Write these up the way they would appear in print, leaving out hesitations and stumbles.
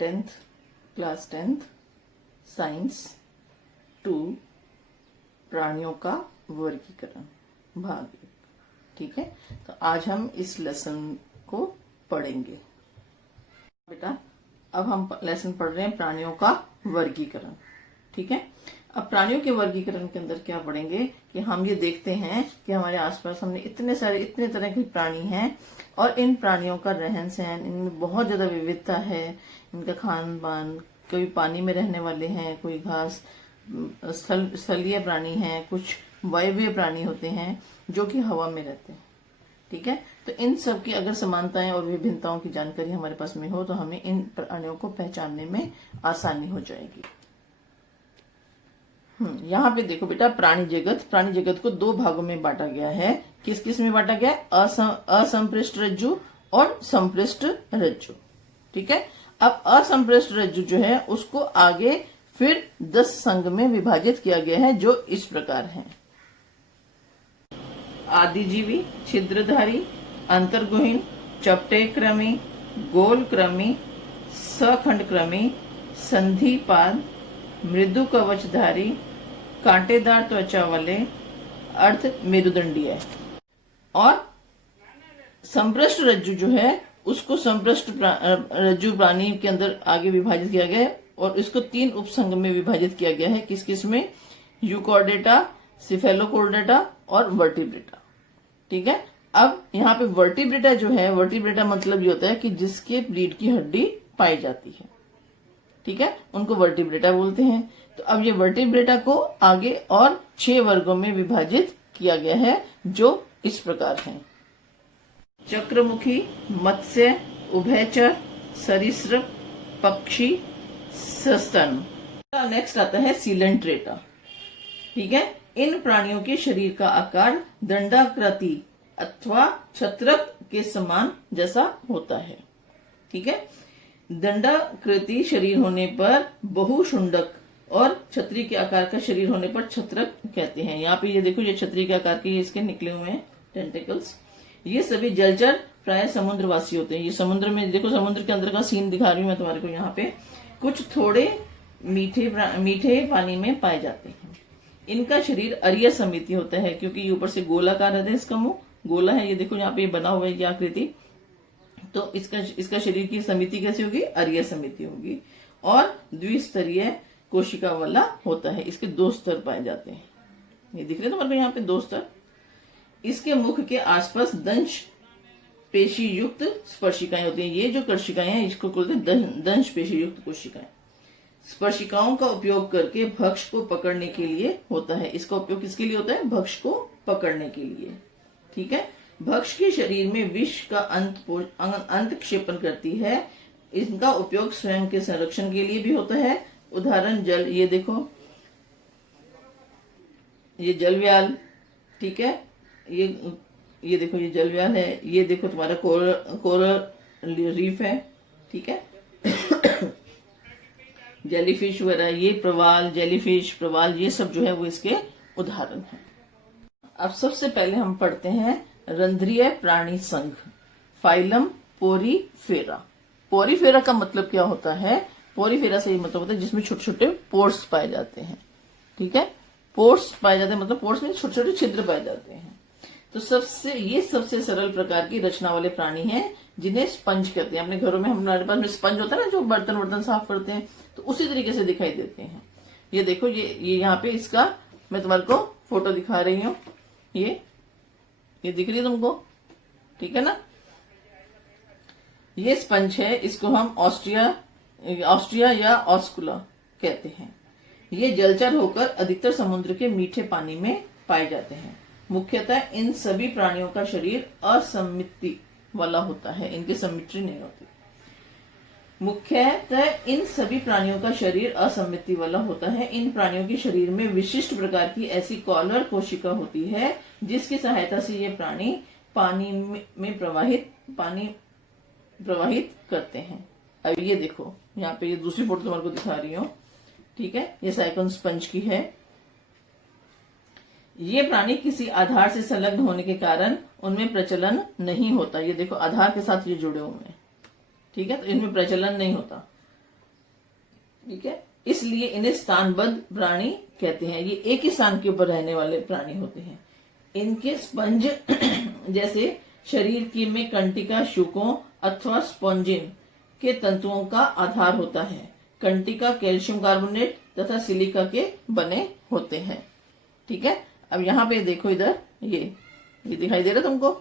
Class 10 science 2 प्राणियों का वर्गीकरण भाग 1। ठीक है, तो आज हम इस लेसन को पढ़ेंगे। बेटा अब हम लेसन पढ़ रहे हैं प्राणियों का वर्गीकरण। ठीक है, अब प्राणियों के वर्गीकरण के अंदर क्या पढ़ेंगे कि हम ये देखते हैं कि हमारे आसपास हमने इतने तरह के प्राणी हैं और इन प्राणियों का रहन सहन, इनमें बहुत ज्यादा विविधता है। इनका खान पान, कोई पानी में रहने वाले हैं, कोई घास स्थलीय प्राणी हैं, कुछ वायवीय प्राणी होते हैं जो कि हवा में रहते हैं। ठीक है, तो इन सब की अगर समानताएं और विभिन्नताओं की जानकारी हमारे पास में हो तो हमें इन प्राणियों को पहचानने में आसानी हो जाएगी। यहाँ पे देखो बेटा, प्राणी जगत को दो भागों में बांटा गया है। किस किस में बांटा गया है? असंपृष्ट रज्जु और संपृष्ट रज्जु। ठीक है, अब असंपृष्ट रज्जु जो है उसको आगे फिर 10 संघ में विभाजित किया गया है, जो इस प्रकार हैं। आदिजीवी, छिद्रधारी, अंतर्गुहीन, चपटे क्रमी, गोल क्रमी, सखंड क्रमी, संधिपाद, मृदु कवचधारी, कांटेदार त्वचा वाले, अर्ध मेरुदंडीय। और संपृष्ट रज्जु जो है उसको संपृष्ट रज्जु प्राणी के अंदर आगे विभाजित किया गया है और इसको 3 उपसंघ में विभाजित किया गया है। किस किस में? यूकॉर्डेटा, सिफेलोकॉर्डेटा और वर्टिब्रेटा। ठीक है, अब यहाँ पे वर्टिब्रेटा जो है, वर्टिब्रेटा मतलब ये होता है कि जिसके रीढ़ की हड्डी पाई जाती है। ठीक है, उनको वर्टिब्रेटा बोलते हैं। तो अब ये वर्टिब्रेटा को आगे और 6 वर्गों में विभाजित किया गया है, जो इस प्रकार हैं। चक्रमुखी, मत्स्य, उभयचर, सरीसृप, पक्षी, सस्तन। नेक्स्ट आता है सीलेंट्रेटा। ठीक है, इन प्राणियों के शरीर का आकार दंडाकृति अथवा छत्रक के समान जैसा होता है। ठीक है, दंडाकृति शरीर होने पर बहुशुंडक और छतरी के आकार का शरीर होने पर छत्रक कहते हैं। यहाँ पे ये देखो, ये छतरी के आकार के इसके निकले हुए हैं टेंटिकल्स। ये सभी जलचर प्राय समुद्रवासी होते हैं। ये समुद्र में देखो, समुद्र के अंदर का सीन दिखा रही हूँ मैं तुम्हारे को। यहाँ पे कुछ थोड़े मीठे पानी में पाए जाते हैं। इनका शरीर अरिय समिति होता है क्योंकि ऊपर से गोलाकार रहता है, इसका मुंह गोला है। ये देखो यहाँ पे बना हुआ है ये आकृति। तो इसका शरीर की समिति कैसी होगी? अरिय समिति होगी। और द्विस्तरीय कोशिका वाला होता है। इसके 2 स्तर पाए जाते हैं। ये दिख रहे तुम्हारे को यहाँ पे 2 स्तर। इसके मुख के आसपास दंश पेशी युक्त स्पर्शिकाएं होती हैं। ये जो कोशिकाएं हैं इसको बोलते हैं दंश पेशी युक्त कोशिकाएं। स्पर्शिकाओं का उपयोग करके भक्ष को पकड़ने के लिए होता है। इसका उपयोग किसके लिए होता है? भक्ष को पकड़ने के लिए। ठीक है, भक्ष के शरीर में विष का अंत क्षेपण करती है। इनका उपयोग स्वयं के संरक्षण के लिए भी होता है। उदाहरण जल, ये देखो, ये जलव्याल। ठीक है, ये देखो, ये जलव्याल है। ये देखो तुम्हारा कोरल रीफ है। ठीक है, जेलीफिश वगैरह, ये प्रवाल, जेलीफिश, प्रवाल, ये सब जो है वो इसके उदाहरण हैं। अब सबसे पहले हम पढ़ते हैं रंध्रीय प्राणी संघ, फाइलम पोरीफेरा। पोरीफेरा का मतलब क्या होता है? पोरीफेरा से ये मतलब होता है जिसमें छोटे छोटे पोर्स पाए जाते हैं। ठीक है, पोर्स पाए जाते हैं मतलब पोर्स में छोटे छोटे छिद्र पाए जाते हैं। तो सबसे सरल प्रकार की रचना वाले प्राणी हैं जिन्हें स्पंज कहते हैं। अपने घरों में हमारे पास में स्पंज होता है ना, जो बर्तन साफ करते हैं, तो उसी तरीके से दिखाई देते हैं। ये देखो, ये यहाँ पे इसका मैं तुम्हारे को फोटो दिखा रही हूँ। ये दिख रही है तुमको? ठीक है ना, ये स्पंज है। इसको हम ऑस्ट्रिया या ऑस्कुला कहते हैं। ये जलचर होकर अधिकतर समुद्र के मीठे पानी में पाए जाते हैं। मुख्यतः इन सभी प्राणियों का शरीर असममिति वाला होता है, इनकी सिमेट्री नहीं होती। मुख्यतः इन सभी प्राणियों का शरीर असममिति वाला होता है। इन प्राणियों के शरीर में विशिष्ट प्रकार की ऐसी कॉलर कोशिका होती है जिसकी सहायता से ये प्राणी पानी में प्रवाहित करते हैं। अब ये देखो, यहाँ पे ये दूसरी फोटो तुम्हारे को दिखा रही हूँ। ठीक है, ये साइकोन स्पंज की है। ये प्राणी किसी आधार से संलग्न होने के कारण उनमें प्रचलन नहीं होता। ये देखो, आधार के साथ ये जुड़े हुए हैं। ठीक है, तो इनमें प्रचलन नहीं होता। ठीक है, इसलिए इन्हें स्थानबद्ध प्राणी कहते हैं। ये एक ही स्थान के ऊपर रहने वाले प्राणी होते हैं। इनके स्पंज जैसे शरीर की में कंटिका शुकों अथवा स्पॉन्जिन के तंतुओं का आधार होता है। कंटिका कैल्शियम कार्बोनेट तथा सिलिका के बने होते हैं। ठीक है, अब यहाँ पे देखो, इधर ये दिखाई दे रहा तुमको,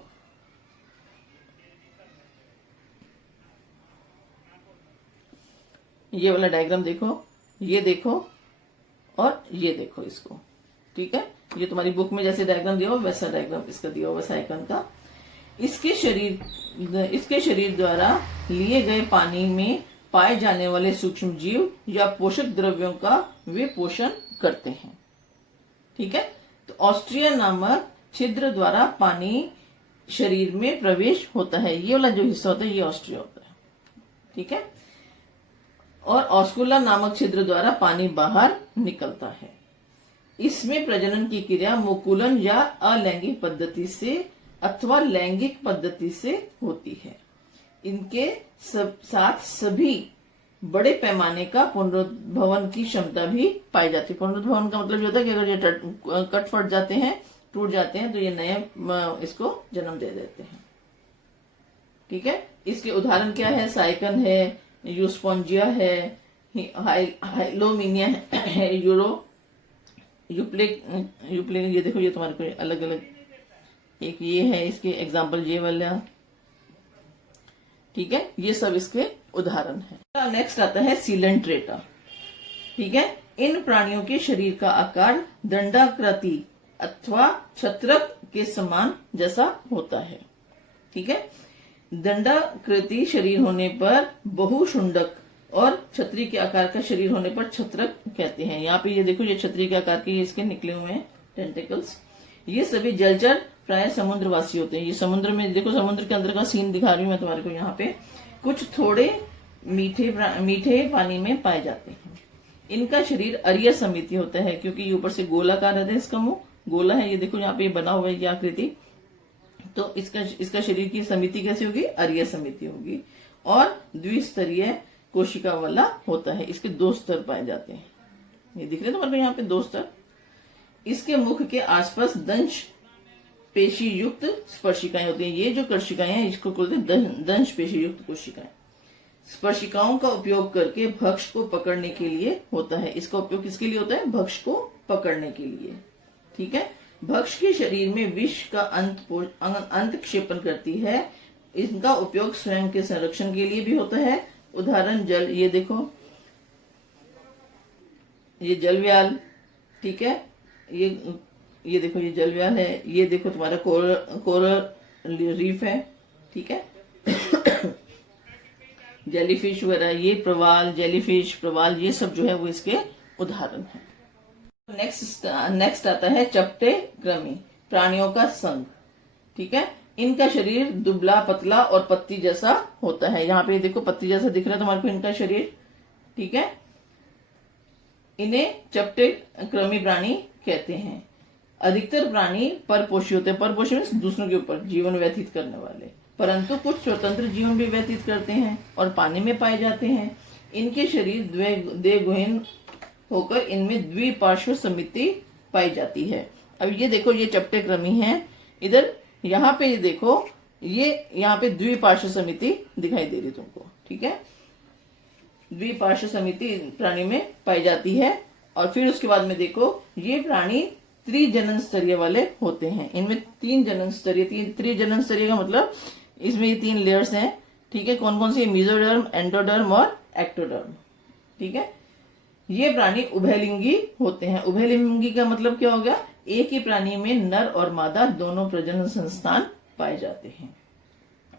ये वाला डायग्राम देखो, ये देखो और ये देखो इसको। ठीक है, ये तुम्हारी बुक में जैसे डायग्राम दिया हो वैसा डायग्राम इसका दिया हुआ साइकिल का। इसके शरीर द्वारा लिए गए पानी में पाए जाने वाले सूक्ष्म जीव या पोषक द्रव्यों का वे पोषण करते हैं। ठीक है, तो ऑस्ट्रिया नामक छिद्र द्वारा पानी शरीर में प्रवेश होता है। ये वाला जो हिस्सा होता है ये ऑस्ट्रिया होता है। ठीक है, और ऑस्कुला नामक छिद्र द्वारा पानी बाहर निकलता है। इसमें प्रजनन की क्रिया मुकुलन या अलैंगिक पद्धति से अथवा लैंगिक पद्धति से होती है। इनके साथ सभी बड़े पैमाने का पुनरुद्भवन की क्षमता भी पाई जाती है। पुनरुद्भवन का मतलब ये होता है कि अगर ये कट फट जाते हैं, टूट जाते हैं, तो ये नए इसको जन्म दे देते हैं। ठीक है, इसके उदाहरण क्या है? साइकन है, यूस्पोंजिया है, हाइलोमिनिया है, यूप्लिक, ये देखो, ये तुम्हारे को अलग अलग, एक ये है, इसके एग्जाम्पल ये वाला। ठीक है, ये सब इसके उदाहरण है। नेक्स्ट आता है सीलेंट्रेटा। ठीक है, इन प्राणियों के शरीर का आकार दंडाकृति अथवा छत्रक के समान जैसा होता है। ठीक है, दंडाकृति शरीर होने पर बहुशुंडक और छतरी के आकार का शरीर होने पर छत्रक कहते हैं। यहाँ पे ये देखो, ये छतरी के आकार के इसके निकले हुए हैं टेंटिकल्स। ये सभी जलचर प्राय समुद्रवासी होते हैं। ये समुद्र में देखो, समुद्र के अंदर का सीन दिखा रही हूँ मैं तुम्हारे को। यहाँ पे कुछ थोड़े मीठे पानी में पाए जाते हैं। इनका शरीर अरिय समिति होता है, क्योंकि ऊपर से गोलाकार रहता है, इसका मुंह गोला है। ये देखो यहाँ पे बना हुआ है ये आकृति। तो इसका शरीर की समिति कैसी होगी? अरिय समिति होगी। और द्विस्तरीय कोशिका वाला होता है। इसके 2 स्तर पाए जाते हैं। ये दिख रहे हैं तुम्हारे यहाँ पे 2 स्तर। इसके मुख के आसपास दंश पेशी युक्त स्पर्शिकाएं होती हैं। ये जो कोशिकाएं हैं इसको बोलते हैं दंश पेशी युक्त कोशिकाएं। स्पर्शिकाओं का उपयोग करके भक्ष को पकड़ने के लिए होता है। इसका उपयोग किसके लिए होता है? भक्ष को पकड़ने के लिए। ठीक है, भक्ष के शरीर में विष का अंत क्षेपण करती है। इनका उपयोग स्वयं के संरक्षण के लिए भी होता है। उदाहरण जल, ये देखो, ये जलव्याल। ठीक है, ये देखो, ये जलव्याल है। ये देखो तुम्हारा कोरल रीफ है। ठीक है, जेलीफिश वगैरह, ये प्रवाल, जेलीफिश, प्रवाल, ये सब जो है वो इसके उदाहरण है। नेक्स्ट आता है चपटे कृमि, प्राणियों का संघ। ठीक है, इनका शरीर दुबला पतला और पत्ती जैसा होता है। यहाँ पे देखो पत्ती जैसा दिख रहा है तुम्हारे को इनका शरीर। ठीक है, इन्हें चपटे कृमि प्राणी कहते हैं। अधिकतर प्राणी परपोषी होते हैं। परपोषी मीन्स दूसरों के ऊपर जीवन व्यतीत करने वाले, परंतु कुछ स्वतंत्र जीवन भी व्यतीत करते हैं और पानी में पाए जाते हैं। इनके शरीर देहगुहीन होकर इनमें द्विपार्श्व समिति पाई जाती है। अब ये देखो, ये चपटे कृमि है। इधर यहाँ पे ये देखो, ये यहाँ पे द्विपार्श्व समिति दिखाई दे रही तुमको। ठीक है, द्विपार्श्व समिति प्राणी में पाई जाती है। और फिर उसके बाद में देखो, ये प्राणी त्रिजनन स्तरीय वाले होते हैं। इनमें 3 जनन स्तरीय, त्रिजनन स्तरीय का मतलब इसमें ये 3 लेयर्स हैं। ठीक है, कौन कौन सी? मेसोडर्म, एंडोडर्म और एक्टोडर्म। ठीक है, ये प्राणी उभयलिंगी होते हैं। उभयलिंगी का मतलब क्या हो गया? एक ही प्राणी में नर और मादा दोनों प्रजनन संस्थान पाए जाते हैं।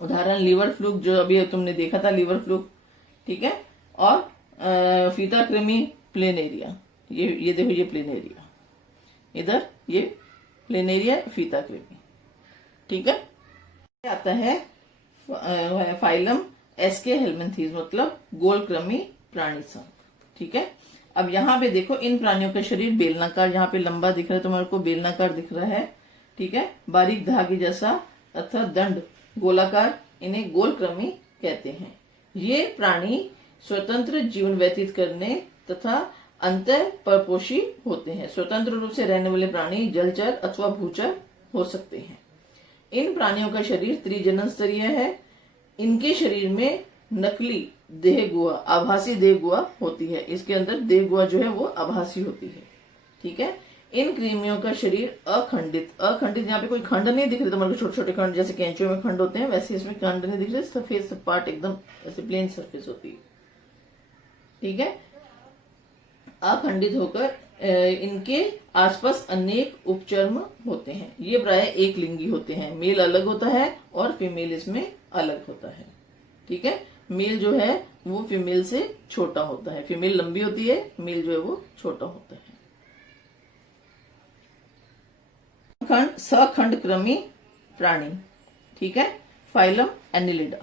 उदाहरण लिवर फ्लूक, जो अभी तुमने देखा था, लिवर फ्लूक। ठीक है, और फीता कृमि प्लेनेरिया, ये देखो, ये प्लेनेरिया, इधर ये प्लेनेरिया, फीता कृमि। ठीक है, आता है फाइलम एस्के हेलमिंथीज, मतलब गोलकृमि प्राणी संघ। ठीक है, अब यहाँ पे देखो, इन प्राणियों का शरीर बेलनाकार, यहाँ पे लंबा दिख रहा है तुम्हारे को, बेलनाकार दिख रहा है। ठीक है, बारीक धागे जैसा तथा दंड गोलाकार, इन्हें गोलकृमि कहते हैं। ये प्राणी स्वतंत्र जीवन व्यतीत करने तथा अंतःपरपोषी होते हैं। स्वतंत्र रूप से रहने वाले प्राणी जलचर अथवा भूचर हो सकते हैं। इन प्राणियों का शरीर त्रिजनन स्तरीय है। इनके शरीर में नकली देह गुहा, आभासी देह गुहा होती है। इसके अंदर देह गुहा जो है वो आभासी होती है। ठीक है। इन कृमियों का शरीर अखंडित, अखंडित यहाँ पे कोई खंड नहीं दिख रहे तुम्हारे, छोटे छोटे खंड जैसे कैंचुओं में खंड होते हैं वैसे इसमें खंड नहीं दिख रहे, सफेद सपाट एकदम ऐसे प्लेन सरफेस होती है। ठीक है। अखंडित होकर इनके आसपास अनेक उपचर्म होते हैं। ये प्राय एक लिंगी होते हैं। मेल अलग होता है और फीमेल इसमें अलग होता है। ठीक है। मेल जो है वो फीमेल से छोटा होता है। फीमेल लंबी होती है, मेल जो है वो छोटा होता है। खंड सखंड क्रमी प्राणी। ठीक है। Phylum Annelida.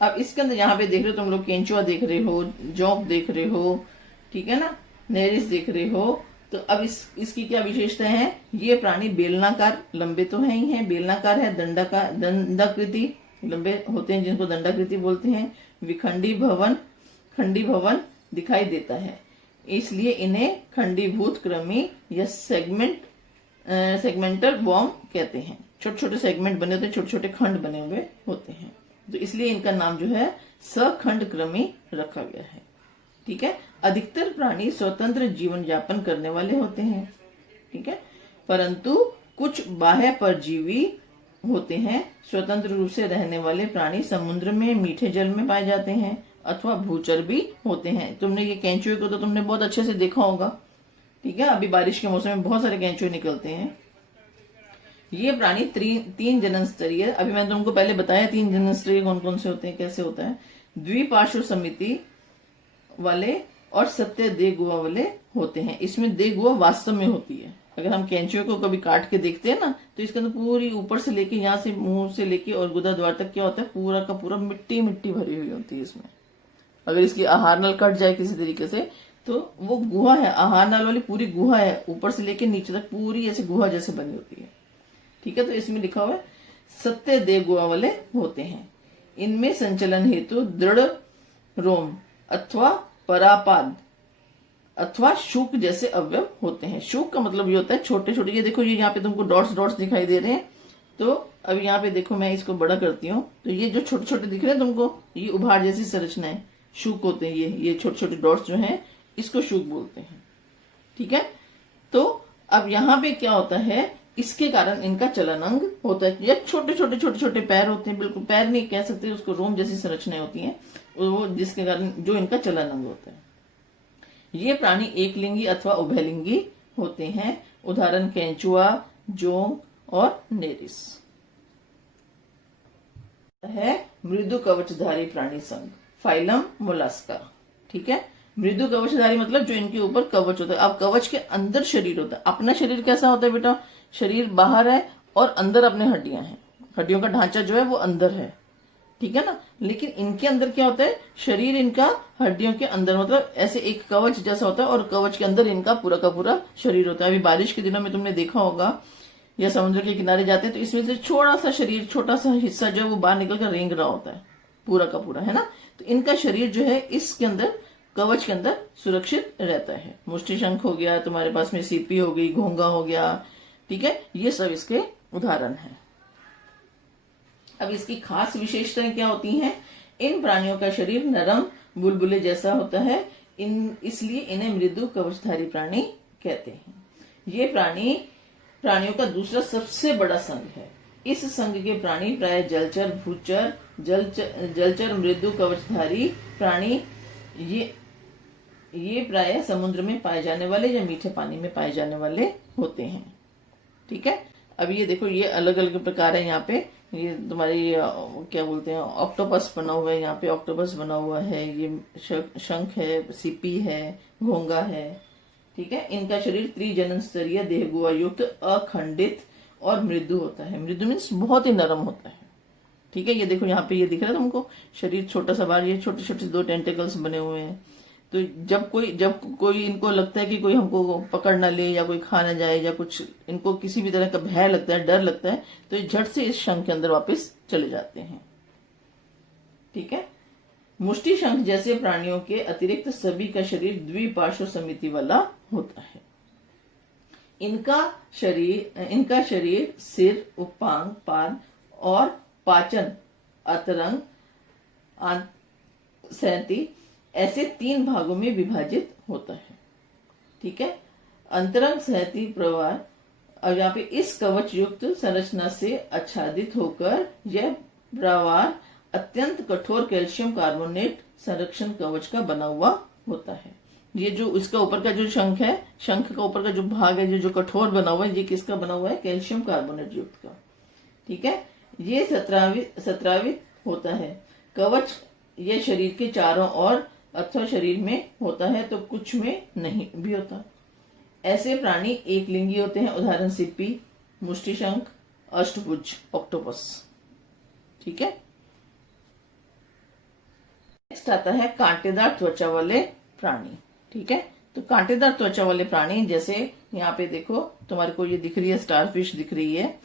अब इसके अंदर यहाँ पे देख रहे हो तुम लोग, केंचुआ देख रहे हो, जोंक देख रहे हो, ठीक है ना, नेरिस देख रहे हो। तो अब इसकी क्या विशेषता है? ये प्राणी बेलनाकार, लंबे तो है ही है, बेलनाकार है, दंडाकार, दंडाकृति लंबे होते हैं जिनको दंडाकृति बोलते हैं। विखंडी भवन, खंडी भवन दिखाई देता है, इसलिए इन्हें खंडीभूत क्रमी या सेगमेंटल वॉर्म कहते हैं। छोटे छोटे सेगमेंट बने होते हैं, छोटे छोटे खंड बने हुए होते हैं, तो इसलिए इनका नाम जो है सखंड क्रमी रखा गया है। ठीक है। अधिकतर प्राणी स्वतंत्र जीवन यापन करने वाले होते हैं। ठीक है। परंतु कुछ बाह्य परजीवी होते हैं। स्वतंत्र रूप से रहने वाले प्राणी समुद्र में, मीठे जल में पाए जाते हैं अथवा भूचर भी होते हैं। तुमने ये कैंचुए को तो तुमने बहुत अच्छे से देखा होगा। ठीक है। अभी बारिश के मौसम में बहुत सारे कैंचुए निकलते हैं। ये प्राणी तीन जनन स्तरीय, अभी मैंने तुमको पहले बताया तीन जनन स्तरीय कौन कौन से होते हैं, कैसे होता है। द्विपार्श्व समिति वाले और सत्य देह गुहा वाले होते हैं। इसमें देह गुहा वास्तव में होती है। अगर हम कैंचुए को कभी काट के देखते हैं ना, तो इसके अंदर पूरी ऊपर से लेके, यहाँ से मुंह से लेके और गुदा द्वार तक क्या होता है, पूरा का पूरा मिट्टी मिट्टी भरी हुई होती है इसमें। अगर इसकी आहार नल कट जाए किसी तरीके से तो वो गुहा है, आहार नल वाली पूरी गुहा है, ऊपर से लेके नीचे तक पूरी ऐसे गुहा जैसे बनी होती है। ठीक है। तो इसमें लिखा हुआ है सत्य देह गुहा वाले होते हैं। इनमें संचलन हेतु दृढ़ रोम अथवा परापाद अथवा शुक जैसे अवयव होते हैं। शुक का मतलब ये होता है छोटे छोटे, ये देखो, ये यहाँ पे तुमको डॉट्स डॉट्स दिखाई दे रहे हैं। तो अब यहाँ पे देखो, मैं इसको बड़ा करती हूँ, तो ये जो छोटे छोटे दिख रहे हैं तुमको, ये उभार जैसी संरचना है, शुक होते हैं। ये छोटे छोटे डॉट्स जो हैं इसको शुक बोलते हैं। ठीक है। तो अब यहाँ पे क्या होता है, इसके कारण इनका चलन अंग होता है। या छोटे छोटे छोटे छोटे पैर होते हैं, बिल्कुल पैर नहीं कह सकते उसको, रोम जैसी संरचनाएं होती हैं, वो जिसके कारण जो इनका चलन अंग होता है। ये प्राणी एक लिंगी अथवा उभयलिंगी होते हैं। उदाहरण केंचुआ, जोंक और नेरिस है। मृदु कवचधारी प्राणी संघ, फाइलम मोलस्का। ठीक है। मृदु कवचधारी मतलब जो इनके ऊपर कवच होता है। अब कवच के अंदर शरीर होता है। अपना शरीर कैसा होता है बेटा, शरीर बाहर है और अंदर अपने हड्डियां हैं, हड्डियों का ढांचा जो है वो अंदर है। ठीक है ना। लेकिन इनके अंदर क्या होता है, शरीर इनका हड्डियों के अंदर, मतलब ऐसे एक कवच जैसा होता है और कवच के अंदर इनका पूरा का पूरा शरीर होता है। अभी बारिश के दिनों में तुमने देखा होगा या समुद्र के किनारे जाते हैं तो इसमें से छोटा सा शरीर, छोटा सा हिस्सा जो है वो बाहर निकल कर रेंग रहा होता है पूरा का पूरा, है ना। तो इनका शरीर जो है इसके अंदर, कवच के अंदर सुरक्षित रहता है। मुष्टि शंख हो गया तुम्हारे पास में, सीपी हो गई, घोंगा हो गया। ठीक है। ये सब इसके उदाहरण हैं। अब इसकी खास विशेषताएं क्या होती हैं? इन प्राणियों का शरीर नरम बुलबुले जैसा होता है, इसलिए इन्हें मृदु कवचधारी प्राणी कहते हैं। ये प्राणियों का दूसरा सबसे बड़ा संघ है। इस संघ के प्राणी प्राय जलचर, भूचर, जलचर मृदु कवचधारी प्राणी ये प्राय समुद्र में पाए जाने वाले या मीठे पानी में पाए जाने वाले होते हैं। ठीक है। अब ये देखो, ये अलग अलग प्रकार है। यहाँ पे ये तुम्हारी क्या बोलते हैं, ऑक्टोपस बना हुआ है, यहाँ पे ऑक्टोपस बना हुआ है, ये शंख है, सीपी है, घोंगा है। ठीक है। इनका शरीर त्रिजनन स्तरीय देह गुहा युक्त, अखंडित और मृदु होता है। मृदु मीन्स बहुत ही नरम होता है। ठीक है। ये देखो, यहाँ पे ये दिख रहा है तुमको, शरीर छोटा सा बाहर, ये छोटे छोटे 2 टेंटिकल्स बने हुए हैं। तो जब कोई इनको लगता है कि कोई हमको पकड़ ना ले या कोई खा ना जाए या कुछ, इनको किसी भी तरह का भय लगता है, डर लगता है, तो ये झट से इस शंख के अंदर वापस चले जाते हैं। ठीक है। मुष्टि शंख जैसे प्राणियों के अतिरिक्त सभी का शरीर द्विपार्श्व समिति वाला होता है। इनका शरीर सिर, उपांग, पाद और पाचन अतरंग सहती ऐसे 3 भागों में विभाजित होता है। ठीक है, अंतरंग सहती प्रवाह और यहाँ पे इस कवच युक्त संरचना से आच्छादित होकर यह प्रवाह अत्यंत कठोर कैल्शियम कार्बोनेट संरक्षण कवच का बना हुआ होता है। ये जो इसका ऊपर का जो शंख है, शंख का ऊपर का जो भाग है जो कठोर बना हुआ है, ये किसका बना हुआ है? कैल्शियम कार्बोनेट युक्त का। ठीक है, ये सत्रावित होता है। कवच ये शरीर के चारों ओर अथवा शरीर में होता है तो कुछ में नहीं भी होता। ऐसे प्राणी एक लिंगी होते हैं, उदाहरण सिप्पी, मुष्टिशंख, अष्टभुज, ऑक्टोपस। ठीक है, नेक्स्ट आता है कांटेदार त्वचा वाले प्राणी। ठीक है, तो कांटेदार त्वचा वाले प्राणी जैसे यहाँ पे देखो तुम्हारे को ये दिख रही है, स्टारफिश दिख रही है।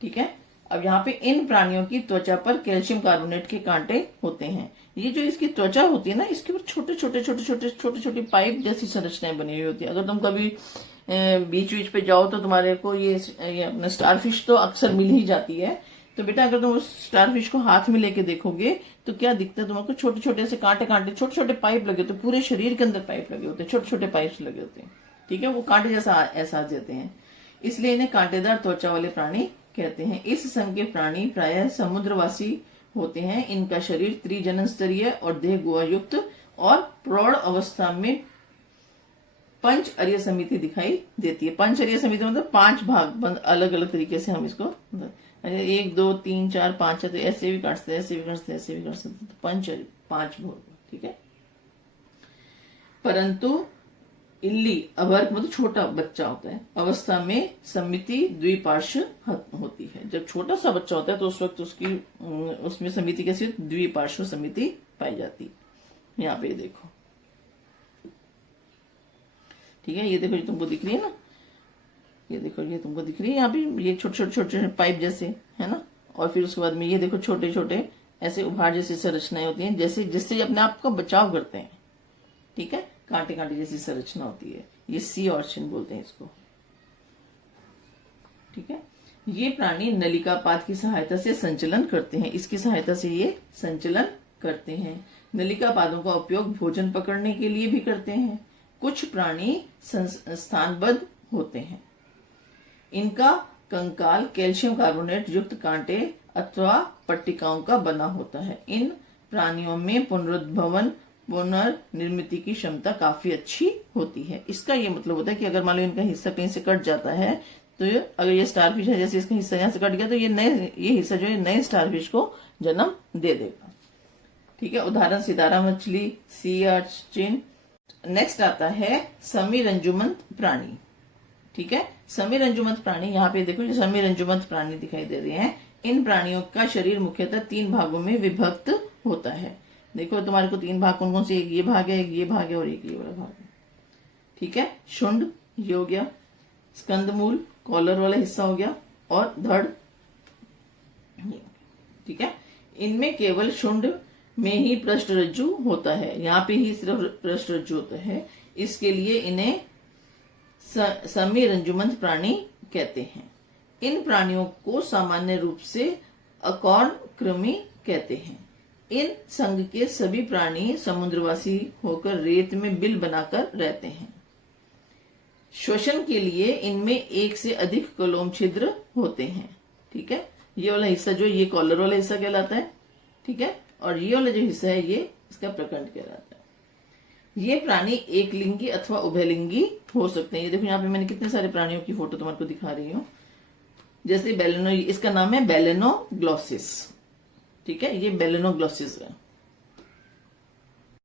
ठीक है, अब यहाँ पे इन प्राणियों की त्वचा पर कैल्शियम कार्बोनेट के कांटे होते हैं। ये जो इसकी त्वचा होती है ना, इसके ऊपर छोटे छोटे पाइप जैसी संरचनाएं बनी हुई होती है। अगर तुम कभी बीच बीच पे जाओ तो तुम्हारे को ये अपना स्टारफिश तो अक्सर मिल ही जाती है। तो बेटा अगर तुम उस स्टारफिश को हाथ में लेके देखोगे तो क्या दिखता है तुमको? छोटे छोटे से कांटे छोटे छोटे पाइप लगे होते हैं, पूरे शरीर के अंदर पाइप लगे होते हैं, छोटे छोटे पाइप्स लगे होते हैं। ठीक है, वो कांटे जैसा एहसास देते हैं, इसलिए इन्हें कांटेदार त्वचा वाले प्राणी कहते हैं। इस संघ के प्राणी प्रायः समुद्रवासी होते हैं। इनका शरीर त्रिजनन स्तरीय और देह गुहा युक्त और प्रौढ़ अवस्था में पंच अरिय समिति दिखाई देती है। पंच अरिय समिति मतलब 5 भाग अलग अलग तरीके से हम इसको 1 2 3 4 5 है तो ऐसे भी काट सकते, ऐसे भी काट सकते, ऐसे भी काट सकते, तो 5 भाग। ठीक है, परंतु इल्ली अवर्ग मतलब छोटा बच्चा होता है अवस्था में समिति द्विपार्श्व होती है। जब छोटा सा बच्चा होता है तो उस वक्त उसमें समिति कैसी द्विपार्श्व समिति पाई जाती है। यहाँ पे देखो, ठीक है, ये देखो, ये तुमको दिख रही है ना, ये देखो, ये तुमको दिख रही है यहाँ पे, ये छोटे छोटे पाइप जैसे है ना। और फिर उसके बाद में ये देखो छोटे छोटे ऐसे उभार जैसी संरचनाएं होती हैं, जैसे जिससे अपने आप का बचाव करते हैं। ठीक है, कांटे कांटे जैसी संरचना होती है, ये सी ऑर्चिन बोलते हैं इसको। ठीक है, ये प्राणी नलिकापात की सहायता से संचलन करते हैं, इसकी सहायता से ये संचलन करते हैं। नलिकापादों का उपयोग भोजन पकड़ने के लिए भी करते हैं। कुछ प्राणी स्थानबद्ध होते हैं। इनका कंकाल कैल्शियम कार्बोनेट युक्त कांटे अथवा पट्टिकाओं का बना होता है। इन प्राणियों में पुनर्निर्मित की क्षमता काफी अच्छी होती है। इसका ये मतलब होता है कि अगर मान लो इनका हिस्सा कहीं से कट जाता है तो अगर ये स्टारफिश है, जैसे इसका हिस्सा यहाँ से कट गया तो ये हिस्सा जो है नए स्टारफिश को जन्म दे देगा। ठीक है, उदाहरण सितारा मछली, सी अर्चिन। नेक्स्ट आता है समीर अंजुमंत प्राणी। ठीक है, समीर अंजुमंत प्राणी, यहाँ पे देखो ये समीर अंजुमंत प्राणी दिखाई दे रहे हैं। इन प्राणियों का शरीर मुख्यतः 3 भागों में विभक्त होता है। देखो तुम्हारे को 3 भाग कौन कौन से? एक ये भाग है, एक ये भाग है और एक ये वाला भाग है। ठीक है, शुंड ये हो गया, स्कंदमूल कॉलर वाला हिस्सा हो गया और धड़। ठीक है, इनमें केवल शुंड में ही पृष्ठरज्जु होता है, यहाँ पे ही सिर्फ पृष्ठरज्जु होता है। इसके लिए इन्हें समीर अंजुमंत प्राणी कहते हैं। इन प्राणियों को सामान्य रूप से अकॉर्न कृमि कहते हैं। इन संघ के सभी प्राणी समुद्रवासी होकर रेत में बिल बनाकर रहते हैं। श्वसन के लिए इनमें 1 से अधिक कलोम छिद्र होते हैं। ठीक है, ये वाला हिस्सा जो ये कॉलर वाला हिस्सा कहलाता है। ठीक है, और ये वाला जो हिस्सा है ये इसका प्रकंड कहलाता है। ये प्राणी एक लिंगी अथवा उभयलिंगी हो सकते हैं। ये देखो यहाँ पे मैंने कितने सारे प्राणियों की फोटो तुम्हारे को दिखा रही हूँ। जैसे बेलेनो, इसका नाम है बेलेनोग्लोसिस। ठीक है, ये बेलेनोग्लोसिस है।